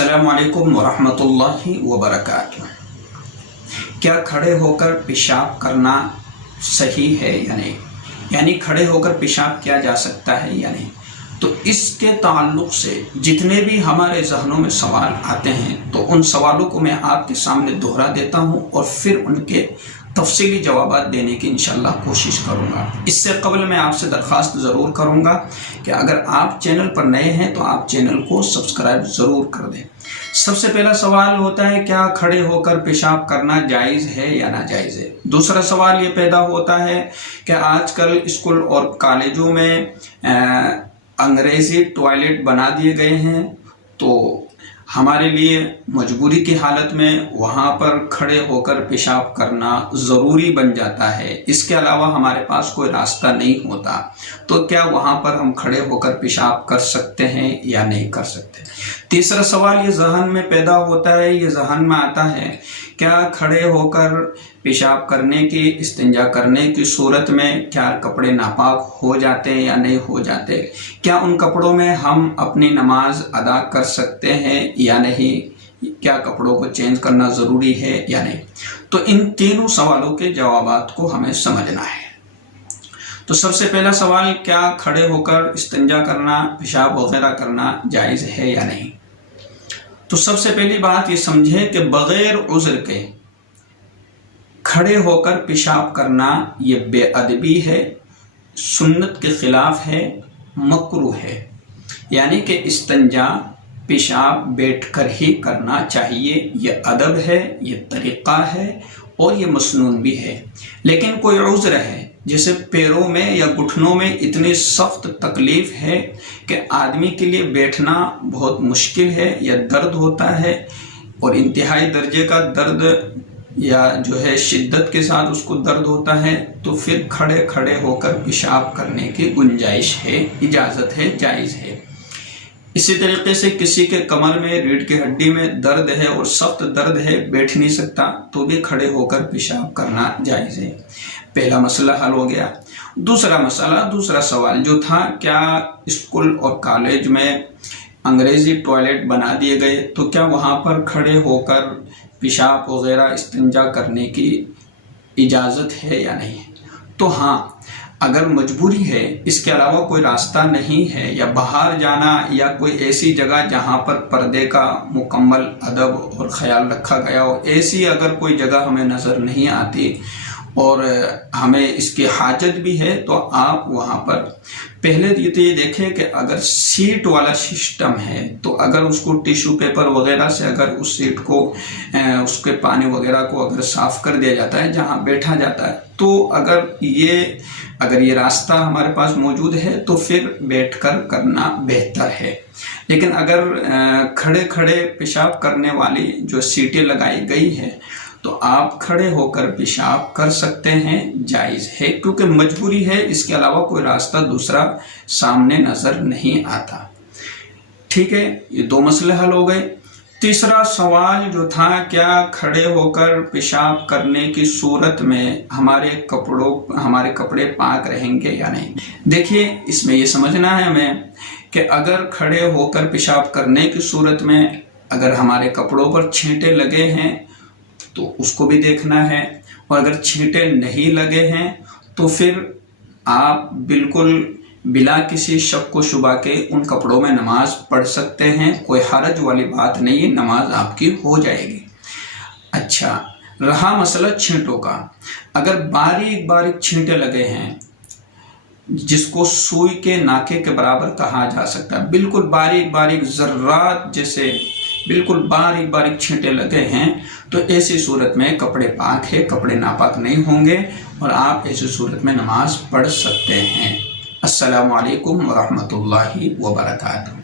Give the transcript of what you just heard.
अस्सलामु अलैकुम वरहमतुल्लाहि वबरकातुह। क्या खड़े होकर पेशाब करना सही है या नहीं, यानी खड़े होकर पेशाब किया जा सकता है या नहीं। तो इसके ताल्लुक़ से जितने भी हमारे ज़हनों में सवाल आते हैं तो उन सवालों को मैं आपके सामने दोहरा देता हूँ और फिर उनके तफसीली जवाब देने की इंशाअल्लाह कोशिश करूँगा। इससे कबल मैं आपसे दरख्वास्त ज़रूर करूँगा कि अगर आप चैनल पर नए हैं तो आप चैनल को सब्सक्राइब ज़रूर कर दें। सबसे पहला सवाल होता है, क्या खड़े होकर पेशाब करना जायज़ है या नाजायज़ है। दूसरा सवाल ये पैदा होता है कि आजकल स्कूल और कॉलेजों में अंग्रेज़ी टॉयलेट बना दिए गए हैं, तो हमारे लिए मजबूरी की हालत में वहाँ पर खड़े होकर पेशाब करना ज़रूरी बन जाता है। इसके अलावा हमारे पास कोई रास्ता नहीं होता, तो क्या वहाँ पर हम खड़े होकर पेशाब कर सकते हैं या नहीं कर सकते। तीसरा सवाल ये ज़हन में पैदा होता है, ये ज़हन में आता है, क्या खड़े होकर पेशाब करने की, इस्तिंजा करने की सूरत में क्या कपड़े नापाक हो जाते हैं या नहीं हो जाते, क्या उन कपड़ों में हम अपनी नमाज अदा कर सकते हैं या नहीं, क्या कपड़ों को चेंज करना ज़रूरी है या नहीं। तो इन तीनों सवालों के जवाबात को हमें समझना है। तो सबसे पहला सवाल, क्या खड़े होकर इस्तिंजा करना, पेशाब वगैरह करना जायज़ है या नहीं। तो सबसे पहली बात ये समझे कि बग़ैर उज़्र के खड़े होकर पेशाब करना ये बेअदबी है, सुन्नत के ख़िलाफ़ है, मकरूह है। यानी कि इस्तिंजा पेशाब बैठकर ही करना चाहिए, ये अदब है, ये तरीक़ा है और ये मसनून भी है। लेकिन कोई उज़्र है, जैसे पैरों में या घुटनों में इतनी सख्त तकलीफ़ है कि आदमी के लिए बैठना बहुत मुश्किल है या दर्द होता है और इंतहाई दर्जे का दर्द या जो है शिद्दत के साथ उसको दर्द होता है, तो फिर खड़े खड़े होकर पेशाब करने की गुंजाइश है, इजाज़त है, जायज़ है। इसी तरीके से किसी के कमर में, रीढ़ की हड्डी में दर्द है और सख्त दर्द है, बैठ नहीं सकता, तो भी खड़े होकर पेशाब करना जायज़ है। पहला मसला हल हो गया। दूसरा सवाल जो था, क्या स्कूल और कॉलेज में अंग्रेज़ी टॉयलेट बना दिए गए, तो क्या वहाँ पर खड़े होकर पेशाब वगैरह इस्तिंजा करने की इजाज़त है या नहीं। तो हाँ, अगर मजबूरी है, इसके अलावा कोई रास्ता नहीं है, या बाहर जाना या कोई ऐसी जगह जहाँ पर पर्दे का मुकम्मल अदब और ख़याल रखा गया हो, ऐसी अगर कोई जगह हमें नज़र नहीं आती और हमें इसकी हाजत भी है, तो आप वहाँ पर पहले तो ये देखें कि अगर सीट वाला सिस्टम है तो अगर उसको टिश्यू पेपर वगैरह से अगर उस सीट को उसके पानी वगैरह को अगर साफ़ कर दिया जाता है जहाँ बैठा जाता है, तो अगर ये रास्ता हमारे पास मौजूद है तो फिर बैठकर करना बेहतर है। लेकिन अगर खड़े खड़े पेशाब करने वाली जो सीटें लगाई गई है तो आप खड़े होकर पेशाब कर सकते हैं, जायज़ है, क्योंकि मजबूरी है, इसके अलावा कोई रास्ता दूसरा सामने नज़र नहीं आता। ठीक है, ये दो मसले हल हो गए। तीसरा सवाल जो था, क्या खड़े होकर पेशाब करने की सूरत में हमारे कपड़े पाक रहेंगे या नहीं। देखिए, इसमें ये समझना है हमें कि अगर खड़े होकर पेशाब करने की सूरत में अगर हमारे कपड़ों पर छींटे लगे हैं तो उसको भी देखना है, और अगर छींटे नहीं लगे हैं तो फिर आप बिल्कुल बिला किसी शक व शुबा के उन कपड़ों में नमाज पढ़ सकते हैं। कोई हरज वाली बात नहीं है, नमाज आपकी हो जाएगी। अच्छा, रहा मसला छींटों का, अगर बारीक बारीक छींटे लगे हैं जिसको सुई के नाके के बराबर कहा जा सकता है, बिल्कुल बारीक बारीक ज़र्रात जैसे बिल्कुल बारीक बारीक छींटे लगे हैं, तो ऐसी सूरत में कपड़े पाक है, कपड़े नापाक नहीं होंगे और आप ऐसी सूरत में नमाज पढ़ सकते हैं। अस्सलामु अलैकुम वरहमतुल्लाहि वबरकातुहू।